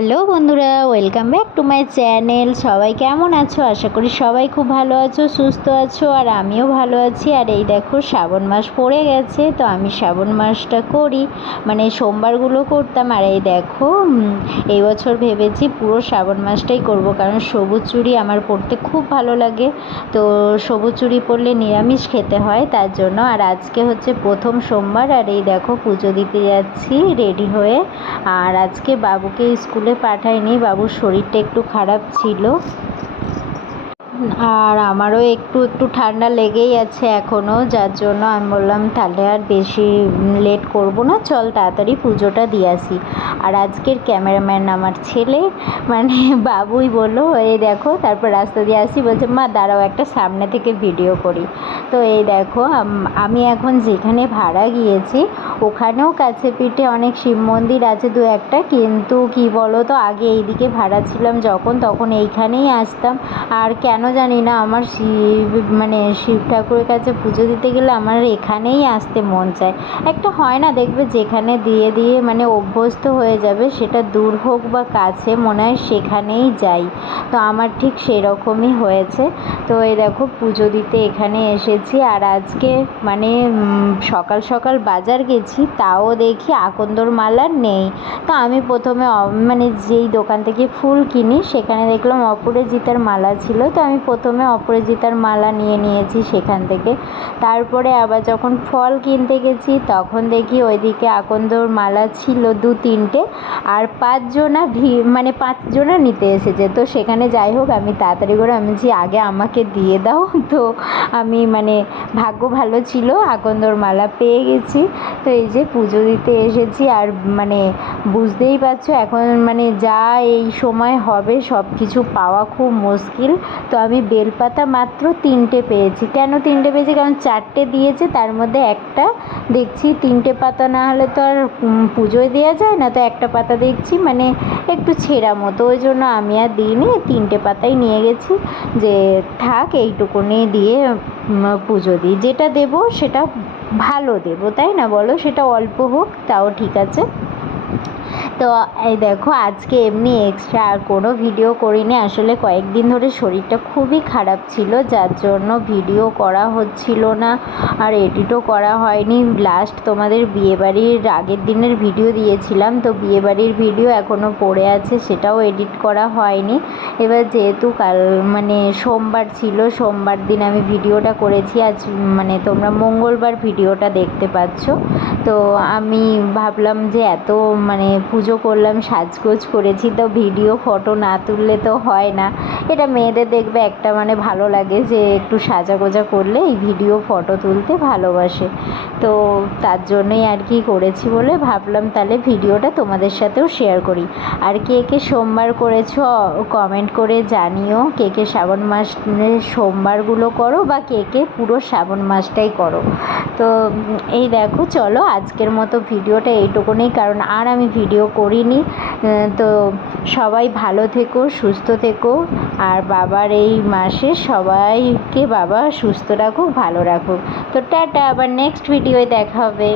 Hello বন্ধুরা, welcome back to my channel. সবাই কেমন আছো? আশা করি সবাই খুব ভালো আছো, সুস্থ আছো, আর আমিও ভালো আছি। আর এই দেখো, শ্রাবণ মাস পড়ে গেছে, তো আমি শ্রাবণ মাসটা করি। মানে সোমবারগুলো করতাম, আর এই দেখো এই বছর ভেবেছি পুরো শ্রাবণ মাসটাই করব, কারণ সবুজ চুড়ি আমার পরতে খুব ভালো লাগে। তো সবুজ চুড়ি পরলে নিরামিষ খেতে হয়, তার জন্য। আর আজকে হচ্ছে প্রথম সোমবার, আর এই দেখো, পুজো দিতে যাচ্ছি রেডি হয়ে। আর আজকে বাবুকে স্কুলে পাঠাইনি বাবুর শরীরটা একটু খারাপ ছিল। আর আমারও একটু একটু ঠান্ডা লেগেই আছে এখনও যার জন্য আমি বললাম তাহলে আর বেশি লেট করব না, চল তাড়াতাড়ি পুজোটা দিয়ে আসি। আর আজকের ক্যামেরাম্যান আমার ছেলে মানে বাবুই বলল, এই দেখো, তারপর রাস্তা দিয়ে আসি, বলছে, মা, দাঁড়াও একটা সামনে থেকে ভিডিও করি। তো এই দেখো, আমি এখন যেখানে ভাড়া গিয়েছি, ওখানেও কাছে পিঠে অনেক শিব মন্দির আছে দু একটা, কিন্তু কি বলো তো আগে এইদিকে ভাড়া ছিলাম যখন, তখন এইখানেই আসতাম। আর কেন জানি না, আমার শিব মানে শিব ঠাকুরের কাছে পুজো দিতে গেলে আমার এখানেই আসতে মন চায়। একটা হয় না, দেখবে যেখানে দিয়ে দিয়ে মানে অভ্যস্ত হয়ে যাবে, সেটা দূর হোক বা কাছে, মনে হয় সেখানেই যাই। তো আমার ঠিক সেরকমই হয়েছে। তো এই দেখো, পুজো দিতে এখানে এসেছি। আর আজকে মানে সকাল সকাল বাজার গেছি, তাও দেখি আকন্দর মালা নেই। তো আমি প্রথমে মানে যেই দোকান থেকে ফুল কিনি, সেখানে দেখলাম অপরাজিতার মালা ছিল। তো আমি প্রথমে অপরাজিতার মালা নিয়ে নিয়েছি সেখান থেকে। তারপরে আবার যখন ফল কিনতে গেছি, তখন দেখি ওইদিকে আকন্দর মালা ছিল দু তিনটে আর পাঁচজনা ভি মানে পাঁচজনা নিতে এসেছে। তো সেখানে যাই হোক, আমি তাড়াতাড়ি করে আমি যে আগে আমাকে দিয়ে দাও, তো আমি মানে ভাগ্য ভালো ছিল, আকন্দর মালা পেয়ে গেছি। তো এই যে পুজো দিতে এসেছি আর মানে বুঝতেই পারছ, এখন মানে যা এই সময় হবে সব কিছু পাওয়া খুব মুশকিল। তো আমি বেলপাতা মাত্র তিনটে পেয়েছি। কেন তিনটে পেয়েছি? কারণ চারটে দিয়েছে, তার মধ্যে একটা দেখছি তিনটে পাতা না হলে তো আর পুজোয় দেওয়া যায় না, তো একটা পাতা দেখছি মানে একটু ছেঁড়া মতো। ওই জন্য আমি আর দিইনি, তিনটে পাতাই নিয়ে গেছি। যে থাক, এইটুকুনি দিয়ে পুজো দিই। যেটা দেবো সেটা ভালো দেবো, তাই না বলো? সেটা অল্প হোক, তাও ঠিক আছে। তো এই দেখো, আজকে এমনি এক্সট্রা আর কোনো ভিডিও করিনি। আসলে কয়েকদিন ধরে শরীরটা খুবই খারাপ ছিল, যার জন্য ভিডিও করা হচ্ছিল না আর এডিটও করা হয়নি। লাস্ট তোমাদের বিয়েবাড়ির আগের দিনের ভিডিও দিয়েছিলাম, তো বিয়েবাড়ির ভিডিও এখনও পড়ে আছে, সেটাও এডিট করা হয়নি। এবার যেহেতু কাল মানে সোমবার ছিল, সোমবার দিন আমি ভিডিওটা করেছি, আজ মানে তোমরা মঙ্গলবার ভিডিওটা দেখতে পাচ্ছ। তো আমি ভাবলাম যে এত মানে পুজো করলাম, সাজগোজ করেছি, তো ভিডিও ফটো না তুললে তো হয় না। এটা মেয়েদের দেখবে একটা মানে ভালো লাগে যে একটু সাজাগোজা করলে এই ভিডিও ফটো তুলতে ভালোবাসে। তো তার জন্যই আর কি করেছি বলে ভাবলাম তাহলে ভিডিওটা তোমাদের সাথেও শেয়ার করি। আর কে কে সোমবার করেছ কমেন্ট করে জানিও। কে কে শ্রাবণ মাস সোমবারগুলো করো বা কে কে পুরো শ্রাবণ মাসটাই করো। তো এই দেখো, চলো আজকের মতো ভিডিওটা এইটুকুনি। কারণ আর আমি ভিডিও করিনি। তো সবাই ভালো থেকো, সুস্থ থেকো। আর বাবার এই মাসে সবাইকে বাবা সুস্থ রাখুক, ভালো রাখুক। তো টাটা, আবার নেক্সট ভিডিওয় দেখা হবে।